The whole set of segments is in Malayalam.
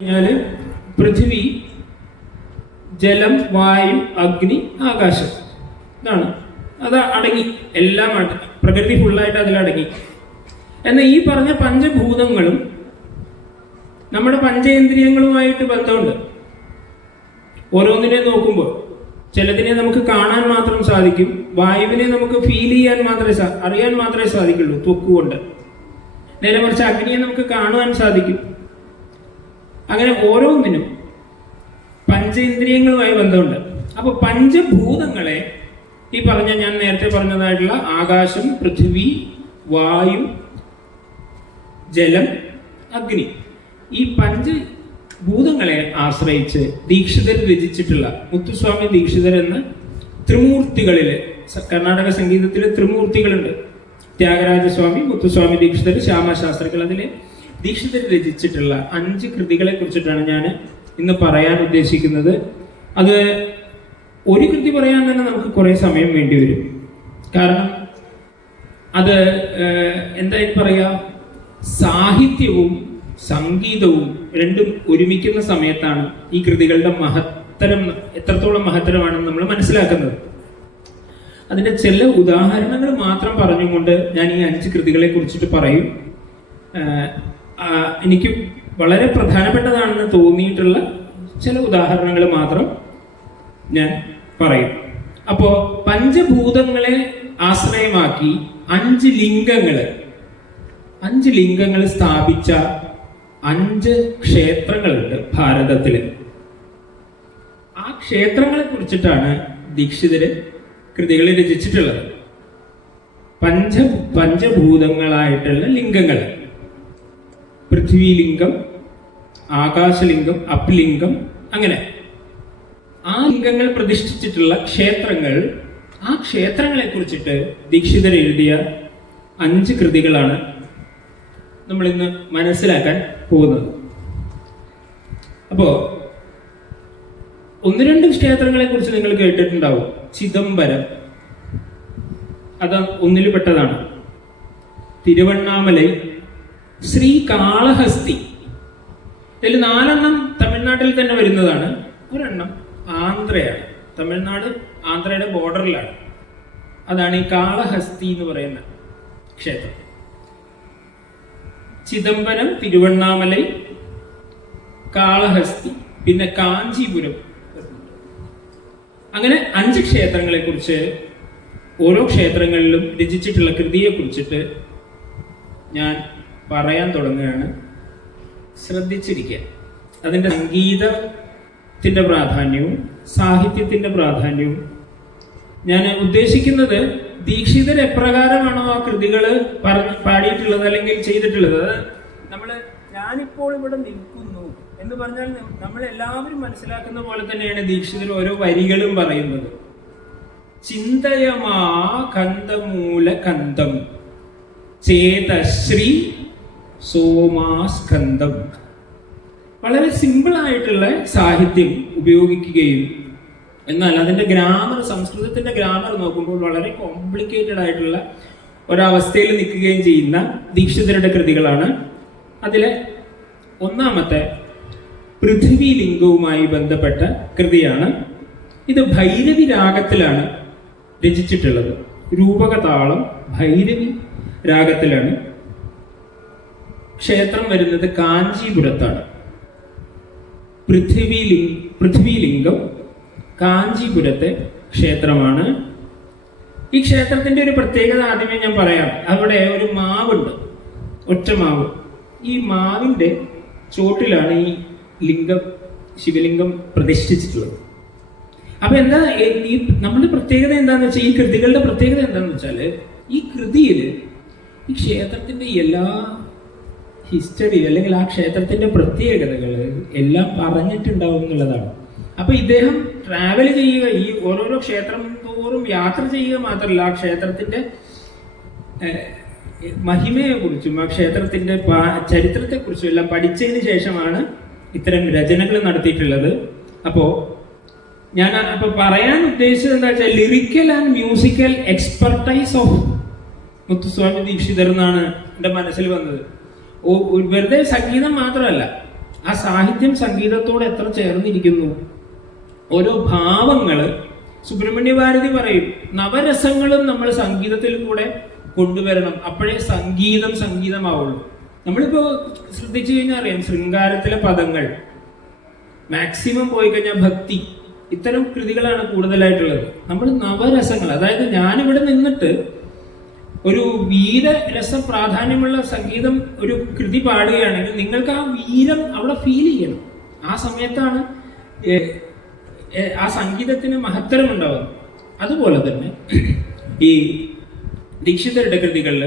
കഴിഞ്ഞാല് പൃഥ്വി, ജലം, വായു, അഗ്നി, ആകാശം. ഇതാണ് അത് അടങ്ങി, എല്ലാം പ്രകൃതി ഫുള്ളായിട്ട് അതിലടങ്ങി. എന്നാൽ ഈ പറഞ്ഞ പഞ്ചഭൂതങ്ങളും നമ്മുടെ പഞ്ചേന്ദ്രിയങ്ങളുമായിട്ട് ബന്ധമുണ്ട്. ഓരോന്നിനെ നോക്കുമ്പോൾ ചിലതിനെ നമുക്ക് കാണാൻ മാത്രം സാധിക്കും, വായുവിനെ നമുക്ക് ഫീൽ ചെയ്യാൻ മാത്രമേ അറിയാൻ മാത്രമേ സാധിക്കുള്ളൂ ത്വക്കുകൊണ്ട്. നേരെ മറിച്ച് അഗ്നിയെ നമുക്ക് കാണുവാൻ സാധിക്കും. അങ്ങനെ ഓരോന്നിനും പഞ്ചേന്ദ്രിയങ്ങളുമായി ബന്ധമുണ്ട്. അപ്പൊ പഞ്ചഭൂതങ്ങളെ ഈ പറഞ്ഞ ഞാൻ നേരത്തെ പറഞ്ഞതായിട്ടുള്ള ആകാശം, പൃഥ്വി, വായു, ജലം, അഗ്നി, ഈ പഞ്ചഭൂതങ്ങളെ ആശ്രയിച്ച് ദീക്ഷിതർ രചിച്ചിട്ടുള്ള മുത്തുസ്വാമി ദീക്ഷിതർ എന്ന ത്രിമൂർത്തികളില്, കർണാടക സംഗീതത്തിലെ ത്രിമൂർത്തികളുണ്ട്. ത്യാഗരാജസ്വാമി, മുത്തുസ്വാമി ദീക്ഷിതർ, ശ്യാമശാസ്ത്രികൾ. അതിലെ ദീക്ഷിതർ രചിച്ചിട്ടുള്ള 5 കൃതികളെ കുറിച്ചിട്ടാണ് ഞാൻ ഇന്ന് പറയാൻ ഉദ്ദേശിക്കുന്നത്. അത് ഒരു കൃതി പറയാൻ തന്നെ നമുക്ക് കുറെ സമയം വേണ്ടി വരും. കാരണം അത് എന്തായാലും പറയാ, സാഹിത്യവും സംഗീതവും രണ്ടും ഒരുമിക്കുന്ന സമയത്താണ് ഈ കൃതികളുടെ മഹത്തരം എത്രത്തോളം മഹത്തരമാണെന്ന് നമ്മൾ മനസ്സിലാക്കുന്നത്. അതിന്റെ ചില ഉദാഹരണങ്ങൾ മാത്രം പറഞ്ഞുകൊണ്ട് ഞാൻ ഈ 5 കൃതികളെ കുറിച്ചിട്ട് പറയും. എനിക്ക് വളരെ പ്രധാനപ്പെട്ടതാണെന്ന് തോന്നിയിട്ടുള്ള ചില ഉദാഹരണങ്ങൾ മാത്രം ഞാൻ പറയും. അപ്പോ പഞ്ചഭൂതങ്ങളെ ആശ്രയമാക്കി 5 ലിംഗങ്ങൾ സ്ഥാപിച്ച 5 ക്ഷേത്രങ്ങളുണ്ട് ഭാരതത്തില്. ആ ക്ഷേത്രങ്ങളെ കുറിച്ചിട്ടാണ് ദീക്ഷിതര് കൃതികൾ രചിച്ചിട്ടുള്ളത്. പഞ്ചഭൂതങ്ങളായിട്ടുള്ള ലിംഗങ്ങൾ, പൃഥ്വിലിംഗം, ആകാശലിംഗം, അപ്ലിംഗം, അങ്ങനെ ആ ലിംഗങ്ങൾ പ്രതിഷ്ഠിച്ചിട്ടുള്ള ക്ഷേത്രങ്ങൾ, ആ ക്ഷേത്രങ്ങളെ കുറിച്ചിട്ട് ദീക്ഷിതർ എഴുതിയ 5 കൃതികളാണ് നമ്മൾ ഇന്ന് മനസ്സിലാക്കാൻ പോകുന്നത്. അപ്പോ 1-2 ക്ഷേത്രങ്ങളെ കുറിച്ച് നിങ്ങൾ കേട്ടിട്ടുണ്ടാവും. ചിദംബരം, അത് ഒന്നിൽ പെട്ടതാണ്. തിരുവണ്ണാമലൈ, ശ്രീകാളഹസ്തി. ഇതിൽ 4 തമിഴ്നാട്ടിൽ തന്നെ വരുന്നതാണ്. 1 ആന്ധ്രയാണ്. തമിഴ്നാട് ആന്ധ്രയുടെ ബോർഡറിലാണ്. അതാണ് ഈ കാളഹസ്തി എന്ന് പറയുന്ന ക്ഷേത്രം. ചിദംബരം, തിരുവണ്ണാമലൈ, കാളഹസ്തി, പിന്നെ കാഞ്ചീപുരം. അങ്ങനെ 5 ക്ഷേത്രങ്ങളെ കുറിച്ച്, ഓരോ ക്ഷേത്രങ്ങളിലും രചിച്ചിട്ടുള്ള കൃതിയെ കുറിച്ചിട്ട് ഞാൻ പറയാൻ തുടങ്ങുകയാണ്. ശ്രദ്ധിച്ചിരിക്കുക. അതിൻ്റെ സംഗീതത്തിൻ്റെ പ്രാധാന്യവും സാഹിത്യത്തിൻ്റെ പ്രാധാന്യവും. ഞാൻ ഉദ്ദേശിക്കുന്നത് ദീക്ഷിതർ എപ്രകാരമാണോ ആ കൃതികൾ പാടിയിട്ടുള്ളത് അല്ലെങ്കിൽ ചെയ്തിട്ടുള്ളത്. ഞാനിപ്പോൾ ഇവിടെ നിൽക്കുന്നു എന്ന് പറഞ്ഞാൽ നമ്മൾ എല്ലാവരും മനസ്സിലാക്കുന്ന പോലെ തന്നെയാണ് ദീക്ഷിതർ ഓരോ വരികളും പറയുന്നത്. ചിന്തയമാ കന്ദമൂല കന്ദം ചേതശ്രീ സോമാസ്കന്ധം. വളരെ സിമ്പിൾ ആയിട്ടുള്ള സാഹിത്യം ഉപയോഗിക്കുകയും എന്നാൽ അതിന്റെ ഗ്രാമർ, സംസ്കൃതത്തിന്റെ ഗ്രാമർ നോക്കുമ്പോൾ വളരെ കോംപ്ലിക്കേറ്റഡ് ആയിട്ടുള്ള ഒരവസ്ഥയിൽ നിൽക്കുകയും ചെയ്യുന്ന ദീക്ഷിതരുടെ കൃതികളാണ്. അതിലെ 1-മത്തെ പൃഥ്വി ലിംഗവുമായി ബന്ധപ്പെട്ട കൃതിയാണ്. ഇത് ഭൈരവി രാഗത്തിലാണ് രചിച്ചിട്ടുള്ളത്. രൂപകതാളം ഭൈരവി രാഗത്തിലാണ്. ക്ഷേത്രം വരുന്നത് കാഞ്ചീപുരത്താണ്. പൃഥ്വിലിംഗം കാഞ്ചീപുരത്തെ ക്ഷേത്രമാണ്. ഈ ക്ഷേത്രത്തിന്റെ ഒരു പ്രത്യേകത ആദ്യമേ ഞാൻ പറയാം. അവിടെ ഒരു മാവുണ്ട്, ഒറ്റ മാവ്. ഈ മാവിന്റെ ചോട്ടിലാണ് ഈ ശിവലിംഗം പ്രതിഷ്ഠിച്ചിട്ടുള്ളത്. അപ്പൊ എന്താ ഈ നമ്മുടെ പ്രത്യേകത എന്താന്ന് വെച്ചാൽ, ഈ കൃതികളുടെ പ്രത്യേകത എന്താന്ന് വെച്ചാല്, ഈ കൃതിയിൽ ഈ ക്ഷേത്രത്തിന്റെ എല്ലാ ഹിസ്റ്ററി അല്ലെങ്കിൽ ആ ക്ഷേത്രത്തിന്റെ പ്രത്യേകതകൾ എല്ലാം പറഞ്ഞിട്ടുണ്ടാവും എന്നുള്ളതാണ്. അപ്പൊ ഇദ്ദേഹം ട്രാവൽ ചെയ്യുക, ഈ ഓരോരോ ക്ഷേത്രം തോറും യാത്ര ചെയ്യുക മാത്രമല്ല, ആ ക്ഷേത്രത്തിന്റെ മഹിമയെ കുറിച്ചും ആ ക്ഷേത്രത്തിന്റെ ചരിത്രത്തെ കുറിച്ചും എല്ലാം പഠിച്ചതിന് ശേഷമാണ് ഇത്തരം രചനകൾ നടത്തിയിട്ടുള്ളത്. അപ്പോ ഞാൻ പറയാൻ ഉദ്ദേശിച്ചത് എന്താ വെച്ചാൽ, lyrical and musical expertise of Muthuswamy Dikshitar എന്നാണ് എൻ്റെ മനസ്സിൽ വന്നത്. വെറുതെ സംഗീതം മാത്രമല്ല, ആ സാഹിത്യം സംഗീതത്തോട് എത്ര ചേർന്നിരിക്കുന്നു. ഓരോ ഭാവങ്ങള് സുബ്രഹ്മണ്യ ഭാരതി പറയും, നവരസങ്ങളും നമ്മൾ സംഗീതത്തിൽ കൂടെ കൊണ്ടുവരണം, അപ്പോഴേ സംഗീതം സംഗീതമാവുള്ളൂ. നമ്മളിപ്പോ ശ്രദ്ധിച്ചു കഴിഞ്ഞാൽ അറിയാം, ശൃംഗാരത്തിലെ പദങ്ങൾ മാക്സിമം പോയി കഴിഞ്ഞാൽ ഭക്തി, ഇത്തരം കൃതികളാണ് കൂടുതലായിട്ടുള്ളത്. നമ്മൾ നവരസങ്ങൾ, അതായത് ഞാനിവിടെ നിന്നിട്ട് ഒരു വീരരസ പ്രാധാന്യമുള്ള സംഗീതം ഒരു കൃതി പാടുകയാണെങ്കിൽ നിങ്ങൾക്ക് ആ വീരം അവിടെ ഫീൽ ചെയ്യണം. ആ സമയത്താണ് ആ സംഗീതത്തിന് മഹത്തരം ഉണ്ടാവുന്നത്. അതുപോലെ തന്നെ ഈ ദീക്ഷിതരുടെ കൃതികളിൽ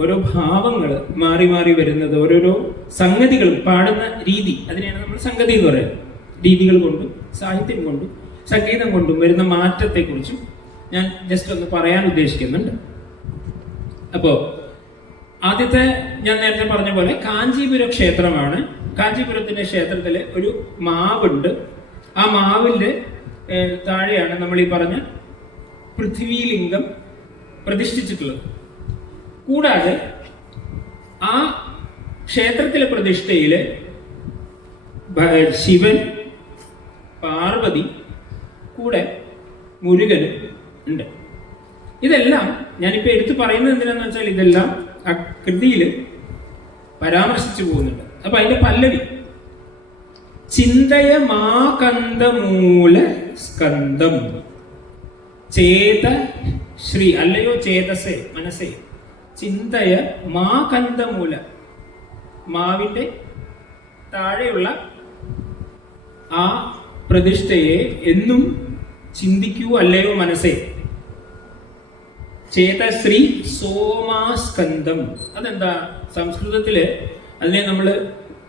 ഓരോ ഭാവങ്ങൾ മാറി മാറി വരുന്നത്, ഓരോരോ സംഗതികൾ പാടുന്ന രീതി, അതിനെയാണ് നമ്മൾ സംഗതി എന്ന് പറയുന്നത്. രീതികൾ കൊണ്ടും സാഹിത്യം കൊണ്ടും സംഗീതം കൊണ്ടും വരുന്ന മാറ്റത്തെക്കുറിച്ചും ഞാൻ ജസ്റ്റ് ഒന്ന് പറയാൻ ഉദ്ദേശിക്കുന്നുണ്ട്. അപ്പോൾ ആദ്യത്തെ ഞാൻ നേരത്തെ പറഞ്ഞ പോലെ കാഞ്ചീപുരം ക്ഷേത്രമാണ്. കാഞ്ചീപുരത്തിന്റെ ക്ഷേത്രത്തിൽ ഒരു മാവുണ്ട്. ആ മാവിന്റെ താഴെയാണ് നമ്മൾ ഈ പറഞ്ഞ പൃഥ്വിലിംഗം പ്രതിഷ്ഠിച്ചിട്ടുള്ളത്. കൂടാതെ ആ ക്ഷേത്രത്തിലെ പ്രതിഷ്ഠയില് ശിവൻ, പാർവതി, കൂടെ മുരുകനും ഉണ്ട്. ഇതെല്ലാം ഞാനിപ്പോ എടുത്തു പറയുന്നത് എന്തിനാന്ന് വെച്ചാൽ ഇതെല്ലാം ആ കൃതിയിൽ പരാമർശിച്ചു പോകുന്നുണ്ട്. അപ്പൊ അതിന്റെ പല്ലവി ചിന്തയ മാകന്ദമൂല സ്കന്ധം ചേത ശ്രീ, അല്ലയോ ചേതസേ മനസ്സേ, ചിന്തയ മാകന്ദമൂല, മാവിന്റെ താഴെയുള്ള ആ പ്രതിഷ്ഠയെ എന്നും ചിന്തിക്കൂ അല്ലയോ മനസ്സേ. ചേതശ്രീ സോമാസ്കന്ധം, അതെന്താ സംസ്കൃതത്തില് അതിനെ നമ്മൾ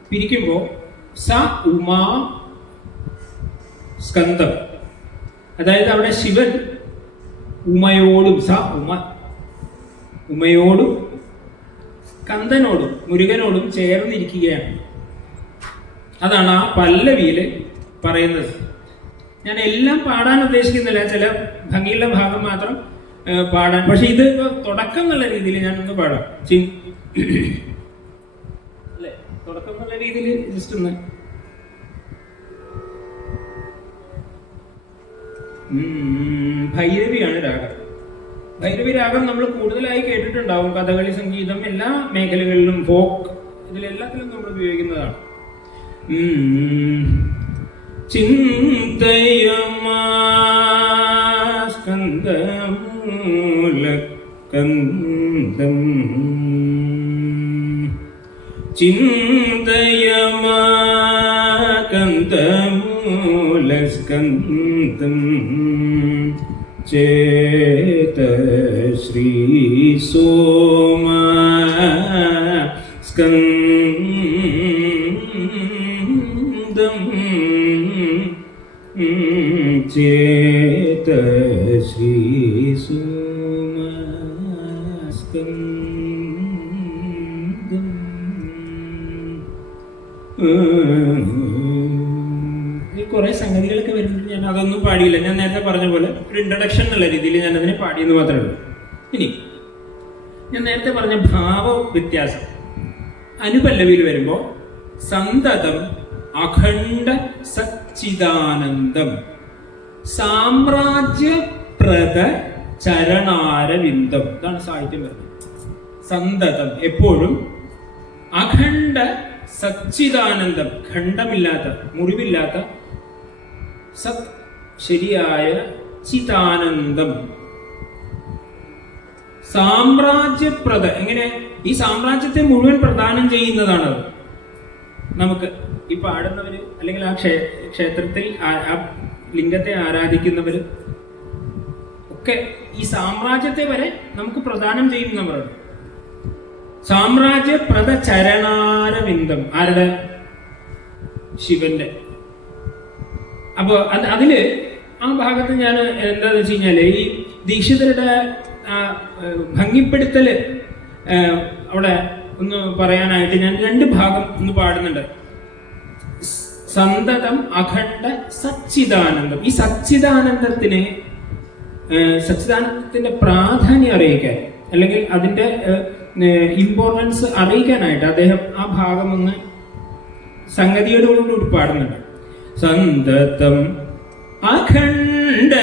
പിരിക്കുമ്പോ സ ഉമാ സ്കന്ധം, അതായത് അവിടെ ശിവൻ ഉമയോടും ഉമയോടും സ്കന്ദനോടും മുരുകനോടും ചേർന്നിരിക്കുകയാണ്. അതാണ് ആ പല്ലവിയില് പറയുന്നത്. ഞാൻ എല്ലാം പാടാൻ ഉദ്ദേശിക്കുന്നില്ല, ചില ഭംഗിയുള്ള ഭാഗം മാത്രം പാടാൻ. പക്ഷെ ഇത് തുടക്കം എന്നുള്ള രീതിയിൽ ഞാനൊന്ന് പാടാം. അല്ലെ, തുടക്കം എന്നുള്ള രീതിയിൽ ജസ്റ്റ് ഒന്ന് ഭൈരവിയാണ് രാഗം. ഭൈരവി രാഗം നമ്മൾ കൂടുതലായി കേട്ടിട്ടുണ്ടാവും. കഥകളി സംഗീതം എല്ലാ മേഖലകളിലും, ഫോക്ക്, ഇതിലെല്ലാത്തിലും നമ്മൾ ഉപയോഗിക്കുന്നതാണ്. ചിന്തയമൂലകന്ധം ചിന്തയമകന്ധമൂലസ്കന്ധം ചേത ശ്രീ സോമ സ്കന്ധം ചേത ശ്രീ സോമ സ്കന്ധം. കുറെ സംഗതികളൊക്കെ വരുന്നുണ്ട്. ഞാൻ അതൊന്നും പാടിയില്ല. ഞാൻ നേരത്തെ പറഞ്ഞ പോലെ ഒരു ഇൻട്രഡക്ഷൻ എന്നുള്ള രീതിയിൽ ഞാൻ അതിനെ പാടിയെന്ന് മാത്രമേ ഉള്ളൂ. ഇനി ഞാൻ നേരത്തെ പറഞ്ഞ ഭാവ വ്യത്യാസം അനുപല്ലവിയിൽ വരുമ്പോൾ സന്തതം അഖണ്ഡ സച്ചിദാനന്ദം സാമ്രാജ്യപ്രദ ചരണാരവിന്ദം, ഇതാണ് സാഹിത്യം വരുന്നത്. സന്തതം എപ്പോഴും, അഖണ്ഡ സച്ചിദാനന്ദം ഖണ്ഡമില്ലാത്ത, മുറിവില്ലാത്ത, സത് ശരിയായ ചിദാനന്ദം, സാമ്രാജ്യപ്രദ, എങ്ങനെ ഈ സാമ്രാജ്യത്തെ മുഴുവൻ പ്രദാനം ചെയ്യുന്നതാണ് നമുക്ക്. ഈ പാടുന്നവര് അല്ലെങ്കിൽ ആ ക്ഷേത്രത്തിൽ ആ ലിംഗത്തെ ആരാധിക്കുന്നവര് ഒക്കെ ഈ സാമ്രാജ്യത്തെ വരെ നമുക്ക് പ്രദാനം ചെയ്യുന്നവരാണ്. സാമ്രാജ്യപ്രദ ചരണാരവിന്ദം ആരുടെ? ശിവന്റെ. അപ്പൊ അതില് ആ ഭാഗത്ത് ഞാൻ എന്താന്ന് വെച്ച് കഴിഞ്ഞാല് ഈ ദീക്ഷിതരുടെ ഭംഗിപ്പെടുത്തല് അവിടെ ഒന്ന് പറയാനായിട്ട് ഞാൻ രണ്ട് ഭാഗം ഒന്ന് പാടുന്നുണ്ട്. സന്തതം അഖണ്ഡ സച്ചിദാനന്ദം. ഈ സച്ചിദാനന്ദത്തിന്റെ പ്രാധാന്യം അറിയിക്കാൻ, അല്ലെങ്കിൽ അതിന്റെ ഇമ്പോർട്ടൻസ് അറിയിക്കാനായിട്ട് അദ്ദേഹം ആ ഭാഗം ഒന്ന് സംഗതിയോടുകൂടി പാടുന്നുണ്ട്. സന്തതം അഖണ്ഡ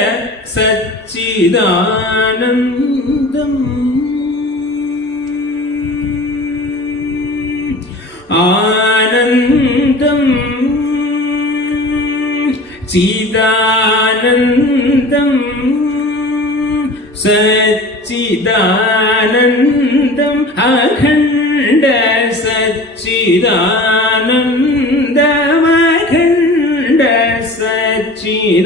സച്ചിദാനന്ദം ആനന്ദം ചിദാനന്ദം സച്ചിദാനന്ദം അഖണ്ഡ സച്ചിദാനന്ദം അഖണ്ഡ സച്ചിദാനന്ദം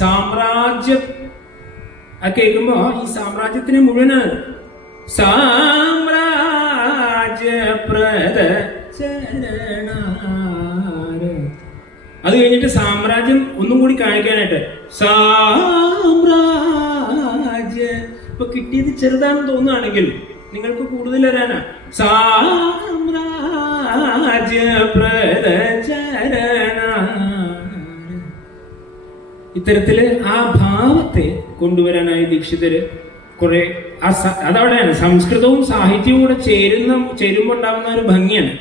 സാമ്രാജ്യം കേൾക്കുമ്പോ ഈ സാമ്രാജ്യത്തിന് മുഴുവനാണ്. സാമ്രാജ്യപ്രദ ചരണാര. അത് കഴിഞ്ഞിട്ട് സാമ്രാജ്യം ഒന്നും കൂടി കാണിക്കാനായിട്ട് സാമ്രാജ്യ. ഇപ്പൊ കിട്ടിയത് ചെറുതാണെന്ന് തോന്നുകയാണെങ്കിൽ നിങ്ങൾക്ക് കൂടുതൽ വരാനാ. സാമ്രാജ്യപ്രദ ചരണാര. ഇത്തരത്തില് ആ ഭാവത്തെ കൊണ്ടുവരാനായി ദീക്ഷിതര് കുറെ അതവിടെയാണ് സംസ്കൃതവും സാഹിത്യവും കൂടെ ചേരുമ്പോൾ ഉണ്ടാകുന്ന ഒരു ഭംഗിയാണ്.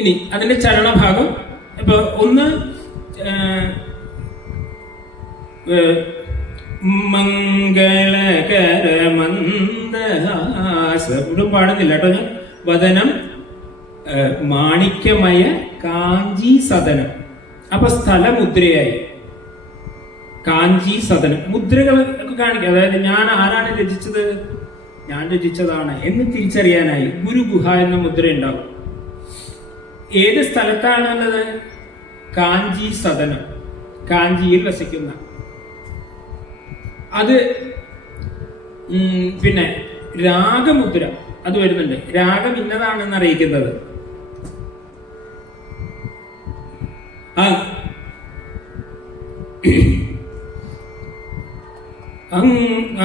ഇനി അതിന്റെ ചരണഭാഗം ഇപ്പൊ ഒന്ന് മംഗളകരമന്ദഹാസം പാടുന്നില്ല കേട്ടോ ഞാൻ. വദനം മാണിക്യമയ കാഞ്ചി സദനം. അപ്പൊ സ്ഥലമുദ്രയായി കാഞ്ചി സദനം. മുദ്രകൾ ഒക്കെ കാണിക്കുക. അതായത് ഞാൻ ആരാണ് രചിച്ചത്, ഞാൻ രചിച്ചതാണ് എന്ന് തിരിച്ചറിയാനായി ഗുരുഗുഹ എന്ന മുദ്ര ഉണ്ടാവും. ഏത് സ്ഥലത്താണുള്ളത്? കാഞ്ചി സദനം, കാഞ്ചിയിൽ വസിക്കുന്ന. അത് പിന്നെ രാഗമുദ്ര അത് വരുന്നുണ്ട്. രാഗം ഇന്നതാണെന്ന് അറിയിക്കുന്നത്.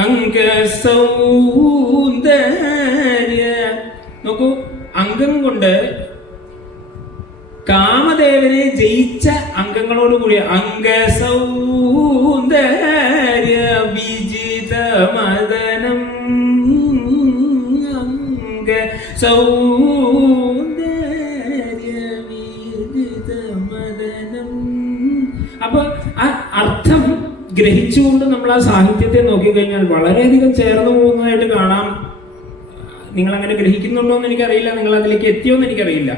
അംഗസൗന്ദര്യ. നോക്കൂ, അംഗം കൊണ്ട് കാമദേവനെ ജയിച്ച അംഗങ്ങളോട് കൂടിയ അംഗസൗന്ദര്യ വിജിത മദനം. അംഗസൗന്ദര്യ വിജിത മദനം. അപ്പൊ ആ അർത്ഥം ഗ്രഹിച്ചുകൊണ്ട് നമ്മൾ ആ സാഹിത്യത്തെ നോക്കിക്കഴിഞ്ഞാൽ വളരെയധികം ചേർന്ന് പോകുന്നതായിട്ട് കാണാം. നിങ്ങൾ അങ്ങനെ ഗ്രഹിക്കുന്നുണ്ടോ എന്ന് എനിക്കറിയില്ല, നിങ്ങൾ അതിലേക്ക് എത്തിയോ എന്ന് എനിക്കറിയില്ല.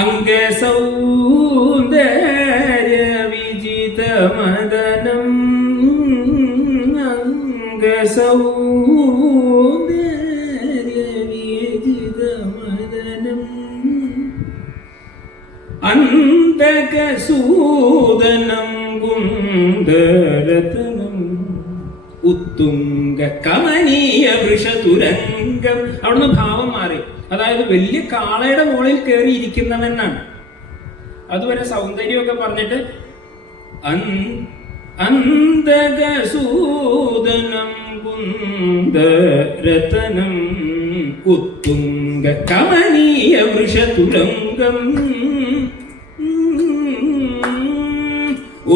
അംഗസൗന്ദര്യ വിജിത മദനം അംഗസൗന്ദര്യ വിജിത മദനം അന്തകസൂദനം കുന്ദരതനം ഉത്തുംഗ കമനീയ വൃഷതുരംഗം. അവിടുന്ന് ഭാവം മാറി. അതായത് വലിയ കാളയുടെ മുകളിൽ കയറി ഇരിക്കുന്നവനാണ്. അതുവരെ സൗന്ദര്യമൊക്കെ പറഞ്ഞിട്ട് അന്തകസൂദനം കുന്ദരതനം ഉത്തുംഗ കമനീയ വൃഷതുരംഗം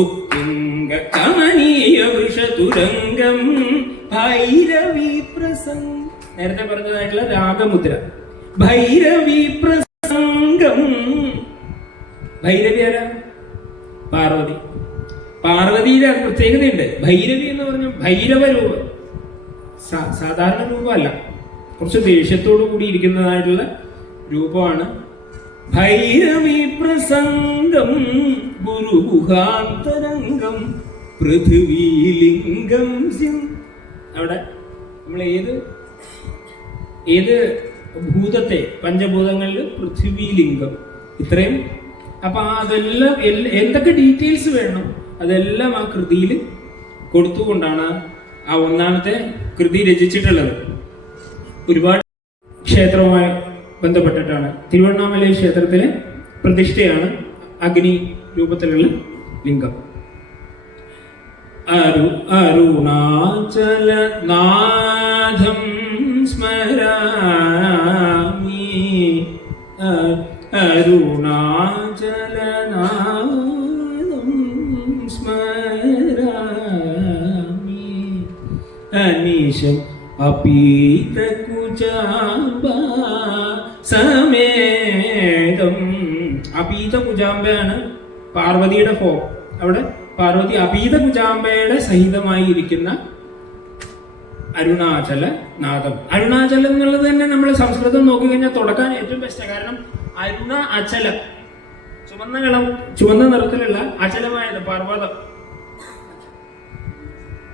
ഉത്തുംഗ കമനീയ വൃഷതുരംഗം ഭൈരവി പ്രസംഗം. നേരത്തെ പറഞ്ഞതായിട്ടുള്ള രാഗമുദ്ര. ഭൈരവി പ്രസംഗം. ഭൈരവി ആരാ? പാർവതി. പാർവതിയുടെ പ്രത്യേകതയുണ്ട്. ഭൈരവി എന്ന് പറഞ്ഞ ഭൈരവ രൂപം, സാധാരണ രൂപമല്ല, കുറച്ച് ദേഷ്യത്തോടു കൂടി ഇരിക്കുന്നതായിട്ടുള്ള രൂപമാണ്. ഭൈരവി പ്രസംഗം ഗുരുഗുഹാന്തരംഗം പൃഥ്വീലിംഗം സിം. അവിടെ നമ്മൾ ഏത് ഭൂതത്തെ, പഞ്ചഭൂതങ്ങളിൽ പൃഥ്വീലിംഗം, ഇത്രയും. അപ്പൊ അതെല്ലാം എന്തൊക്കെ ഡീറ്റെയിൽസ് വേണം അതെല്ലാം ആ കൃതിയിൽ കൊടുത്തുകൊണ്ടാണ് ആ ഒന്നാമത്തെ കൃതി രചിച്ചിട്ടുള്ളത്. ഒരുപാട് ക്ഷേത്രവുമായി ബന്ധപ്പെട്ടിട്ടാണ്. തിരുവണ്ണാമലൈ ക്ഷേത്രത്തിലെ പ്രതിഷ്ഠയാണ് അഗ്നി രൂപത്തിലുള്ള ലിംഗം. അരുണാചലനാഥം സ്മരാമി അരുണാചലനാഥം സ്മരാമി അനിശ അപീതകുജാംബ സമേതം. അപീതകുജാംബയാണ് പാർവതിയുടെ ഫോം. അവിടെ പാർവതി അപീതകുജാംബയുടെ സഹിതമായി ഇരിക്കുന്ന അരുണാചല നാദം. അരുണാചലം എന്നുള്ളത് തന്നെ നമ്മൾ സംസ്കൃതം നോക്കിക്കഴിഞ്ഞാൽ തുടക്കാൻ ഏറ്റവും ബെസ്റ്റാണ്. കാരണം അരുണ അചലം, ചുവന്ന നിറത്തിലുള്ള അചലമായത് പർവ്വതം,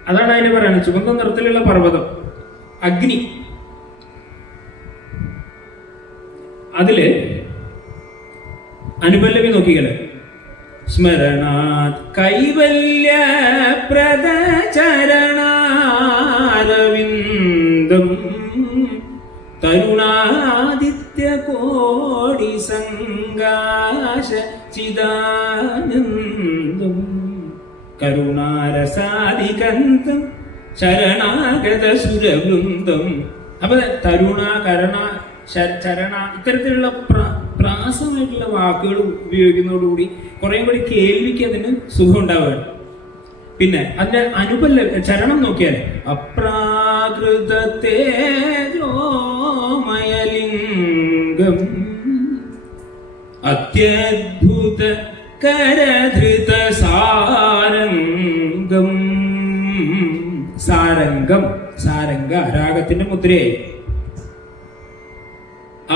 അതാണ് അതിന് പറയുന്നത്. ചുവന്ന നിറത്തിലുള്ള പർവ്വതം. അഗ്നി, അതില് അനുപല്ലവി നോക്കിക്കല്ലേ. സ്മരണാത് കൈവല്യ പ്രദചരണാരവിന്ദം തരുണാദിത്യ കോടി സംകാശ ചിദാനന്ദം കരുണാരസാദികന്തം ശരണാഗത സുരവൃന്ദം. അപ്പൊ തരുണ, കരുണ, ചരണ ഇത്തരത്തിലുള്ള പ്രാസമായിട്ടുള്ള വാക്കുകൾ ഉപയോഗിക്കുന്നതോടുകൂടി കുറേ കൂടി കേൾവിക്ക് അതിന് സുഖം ഉണ്ടാവുകയാണ്. പിന്നെ അതിന്റെ അനുപല്ലവി ചരണം നോക്കിയാൽ അപ്രാകൃത തേജോമയലിംഗം അത്യദ്ഭുത കരധൃത സാരംഗം. സാരംഗം, സാരംഗ രാഗത്തിന്റെ മുദ്രയായി.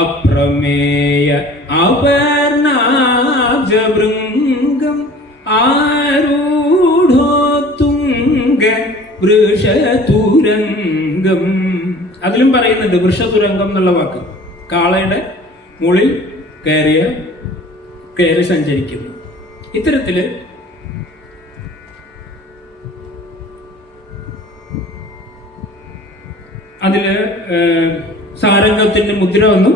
അപ്രമേയ അപർണാബ്ജഭൃംഗം ആരൂഢോത്തുംഗ വൃഷതുരംഗം. അതിലും പറയുന്നുണ്ട് വൃഷതുരംഗം എന്നുള്ള വാക്ക്. കാളയുടെ മുകളിൽ കയറി സഞ്ചരിക്കുന്നു. ഇത്തരത്തില് അതില് സാരംഗത്തിന്റെ മുദ്ര വന്നു.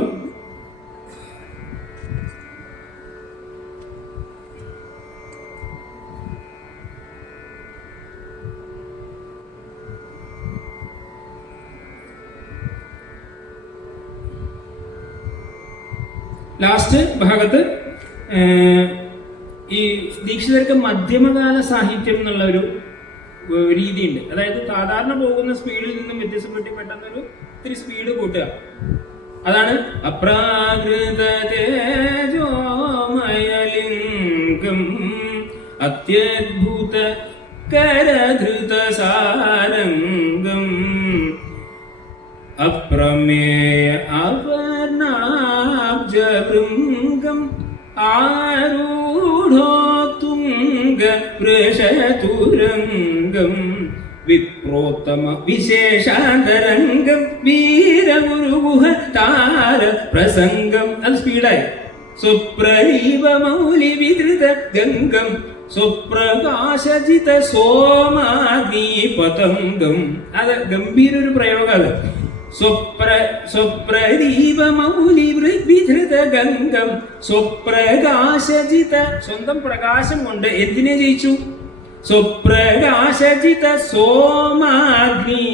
ലാസ്റ്റ് ഭാഗത്ത് ഈ ദീക്ഷിതർക്ക് മധ്യമകാല സാഹിത്യം എന്നുള്ള ഒരു രീതിയുണ്ട്. അതായത് സാധാരണ പോകുന്ന സ്പീഡിൽ നിന്നും വ്യത്യസ്തപ്പെട്ട് പെട്ടെന്നൊരു ഇത്തിരി സ്പീഡ് കൂട്ടുക. അതാണ് അപ്രാകൃത തേജോമയലിംഗം അത്യദ്ഭുത കരധൃത സാരംഗം അപ്രമേയ അപർണാബ്ജഭൃംഗം ആരൂഢോത്തുംഗ വൃഷതുരംഗം വിപ്രോത്തമ വിശേഷാന്തരംഗം വീരഗുരുഗുഹ താര പ്രസംഗം. അത് സ്പീഡായി. സുപ്രദീപ മൗലി വിധൃത ഗംഗം സുപ്രകാശജിത സോമാഗ്നി പതംഗം. അത് ഗംഭീര ഒരു പ്രയോഗം. അത് സ്വപ്രദീപ മൗലി വിധൃത ഗംഗം സ്വപ്രകാശജിത. സ്വന്തം പ്രകാശം കൊണ്ട് എന്തിനെ ജയിച്ചു? സ്വപ്രകാശജിത സോമാഗ്നി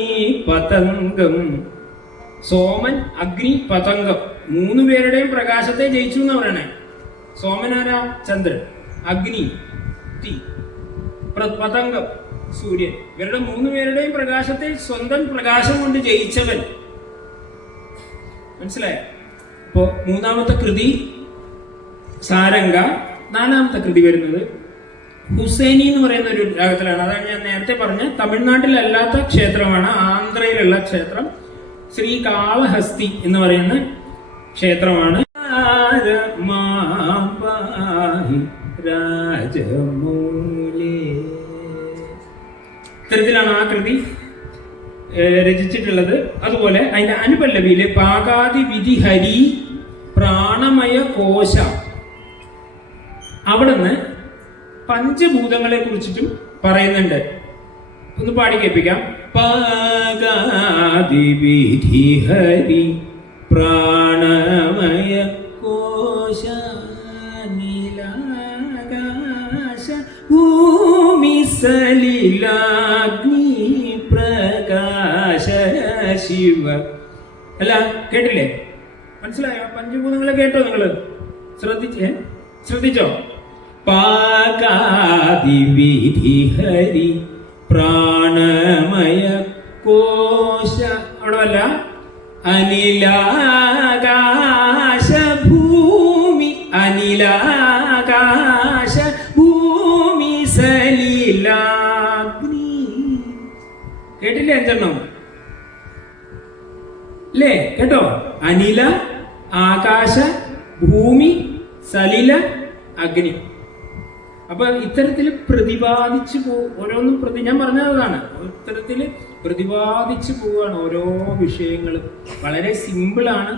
പതംഗം. സോമൻ, അഗ്നി, പതംഗം മൂന്നു പേരുടെയും പ്രകാശത്തെ ജയിച്ചു എന്ന് പറയണേ. സോമനാരാ? ചന്ദ്രൻ. അഗ്നി തീ, പതംഗം സൂര്യൻ. ഇവരുടെ മൂന്നു പേരുടെയും പ്രകാശത്തെ സ്വന്തം പ്രകാശം കൊണ്ട് ജയിച്ചവൻ. മനസ്സിലായോ? അപ്പോ മൂന്നാമത്തെ കൃതി സാരംഗ. നാലാമത്തെ കൃതി വരുന്നത് ഹുസൈനി എന്ന് പറയുന്ന ഒരു രാഗത്തിലാണ്. അതാണ് ഞാൻ നേരത്തെ പറഞ്ഞ തമിഴ്നാട്ടിലല്ലാത്ത ക്ഷേത്രമാണ്, ആന്ധ്രയിലുള്ള ക്ഷേത്രം. ശ്രീകാളഹസ്തി എന്ന് പറയുന്ന ക്ഷേത്രമാണ്. ഇത്തരത്തിലാണ് ആ കൃതി രചിച്ചിട്ടുള്ളത്. അതുപോലെ അതിന്റെ അനുപല്ലവിയില് പാകാതി വിധി ഹരി പ്രാണമയ കോശ. അവിടുന്ന് പഞ്ചഭൂതങ്ങളെ കുറിച്ചിട്ടും പറയുന്നുണ്ട്. ഒന്ന് പാടി കേൾപ്പിക്കാം. പാകാതി വിധി ഹരി പ്രാണമയ കോശ നീലാകാശ ഭൂമി സലിലാഗ്നി പ്രകാശ ശിവ. അല്ല, കേട്ടില്ലേ? മനസ്സിലായോ? പഞ്ചഭൂതങ്ങളെ കേട്ടോ? നിങ്ങള് ശ്രദ്ധിച്ചോ? പാകാതി വിധി ഹരി പ്രാണമയ കോശ. അവിടെ മാത്രമല്ല അനിലാകാശ ഭൂമി, അനിലാകാശ ഭൂമി സലിലാഗ്നി. കേട്ടില്ലേ അഞ്ചെണ്ണം? അല്ലേ? കേട്ടോ? അനില, ആകാശ, ഭൂമി, സലില, അഗ്നി. അപ്പൊ ഇത്തരത്തിൽ പ്രതിപാദിച്ചു ഓരോന്നും ഞാൻ പറഞ്ഞതാണ്, ഇത്തരത്തിൽ പ്രതിപാദിച്ചു പോവുകയാണ് ഓരോ വിഷയങ്ങളും. വളരെ സിമ്പിളാണ്.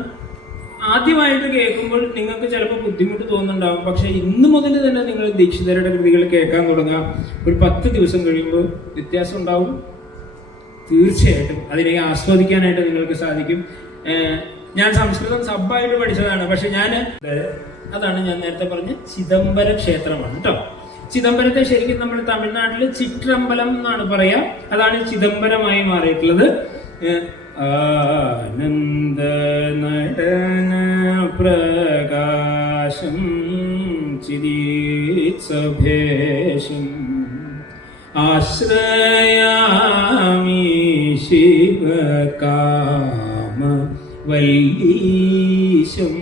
ആദ്യമായിട്ട് കേൾക്കുമ്പോൾ നിങ്ങൾക്ക് ചിലപ്പോൾ ബുദ്ധിമുട്ട് തോന്നുന്നുണ്ടാവും. പക്ഷെ ഇന്നു മുതൽ തന്നെ നിങ്ങൾ ദീക്ഷിതരുടെ കൃതികൾ കേൾക്കാൻ തുടങ്ങുക. ഒരു 10 ദിവസം കഴിയുമ്പോൾ വ്യത്യാസം ഉണ്ടാവും. തീർച്ചയായിട്ടും അതിനെ ആസ്വദിക്കാനായിട്ട് നിങ്ങൾക്ക് സാധിക്കും. ഞാൻ സംസ്കൃതം സബ്ബായിട്ട് പഠിച്ചതാണ്. പക്ഷെ അതാണ് ഞാൻ നേരത്തെ പറഞ്ഞ ചിദംബര ക്ഷേത്രമാണ് കേട്ടോ. ചിദംബരത്തെ ശരിക്കും നമ്മൾ തമിഴ്നാട്ടിൽ ചിത്രമ്പലം എന്നാണ് പറയാ. അതാണ് ചിദംബരമായി മാറിയിട്ടുള്ളത്. ആനന്ദ നടന പ്രകാശം ചിദീത്സഭേഷം ആശ്രയാമി ശിവകാമ വല്ലീശം.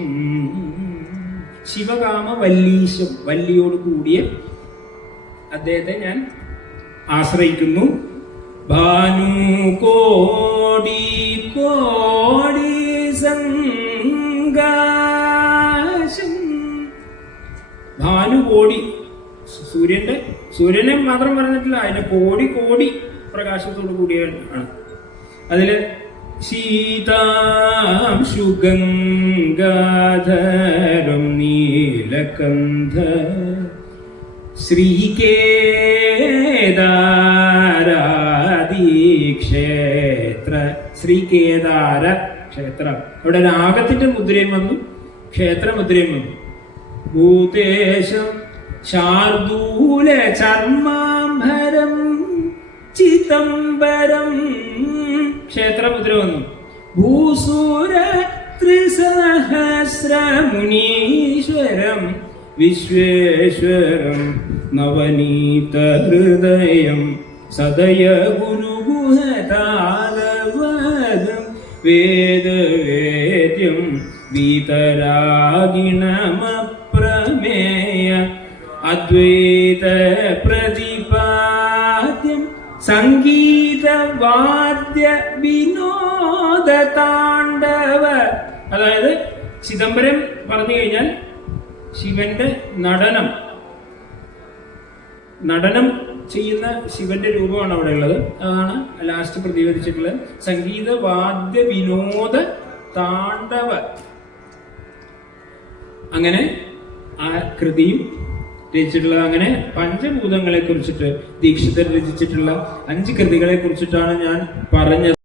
ശിവകാമ വല്ലീശം, വല്ലിയോട് കൂടിയ അദ്ദേഹത്തെ ഞാൻ ആശ്രയിക്കുന്നു. ഭാനുകോടി കോടി സംകാശം. ഭാനുകോടി, സൂര്യനെ മാത്രം പറഞ്ഞിട്ടില്ല, അതിന്റെ കോടി കോടി പ്രകാശത്തോട് കൂടിയാണ്. അതില് ശീതാംശുഗംഗാധരം നീലകന്ധ ശ്രീകേദാരാദിക്ഷേത്ര. ശ്രീകേദാര ക്ഷേത്രം, അവിടെ രാഗത്തിന്റെ മുദ്രയും വന്നു, ക്ഷേത്രമുദ്രയും വന്നു. ഭൂതേശം ശാർദൂല ചർമാംബരം ചിദംബരം, ക്ഷേത്രമുദ്ര വന്നു. ഭൂസൂര ത്രിസഹസ്രമുനീശ്വരം വിശ്വേശ്വരം നവനീത ഹൃദയം സദയ ഗുരുഗുഹതാലവദം വേദവേദ്യം വീതരാഗിണമപ്രമേയ അദ്വൈത പ്രതിപാദ്യം സംഗീതവാദ്യ വിനോദ താണ്ഡവ. അതായത് ചിദംബരം പറഞ്ഞു കഴിഞ്ഞാൽ ശിവന്റെ നടനം ചെയ്യുന്ന ശിവന്റെ രൂപമാണ് അവിടെ ഉള്ളത്. അതാണ് ലാസ്റ്റ് പ്രതിപാദിച്ചിട്ടുള്ളത്. സംഗീത വാദ്യ വിനോദ താണ്ഡവ. അങ്ങനെ ആ കൃതിയും രചിച്ചിട്ടുള്ളത്. അങ്ങനെ പഞ്ചഭൂതങ്ങളെ കുറിച്ചിട്ട് ദീക്ഷിതർ രചിച്ചിട്ടുള്ള 5 കൃതികളെ കുറിച്ചിട്ടാണ് ഞാൻ പറഞ്ഞത്.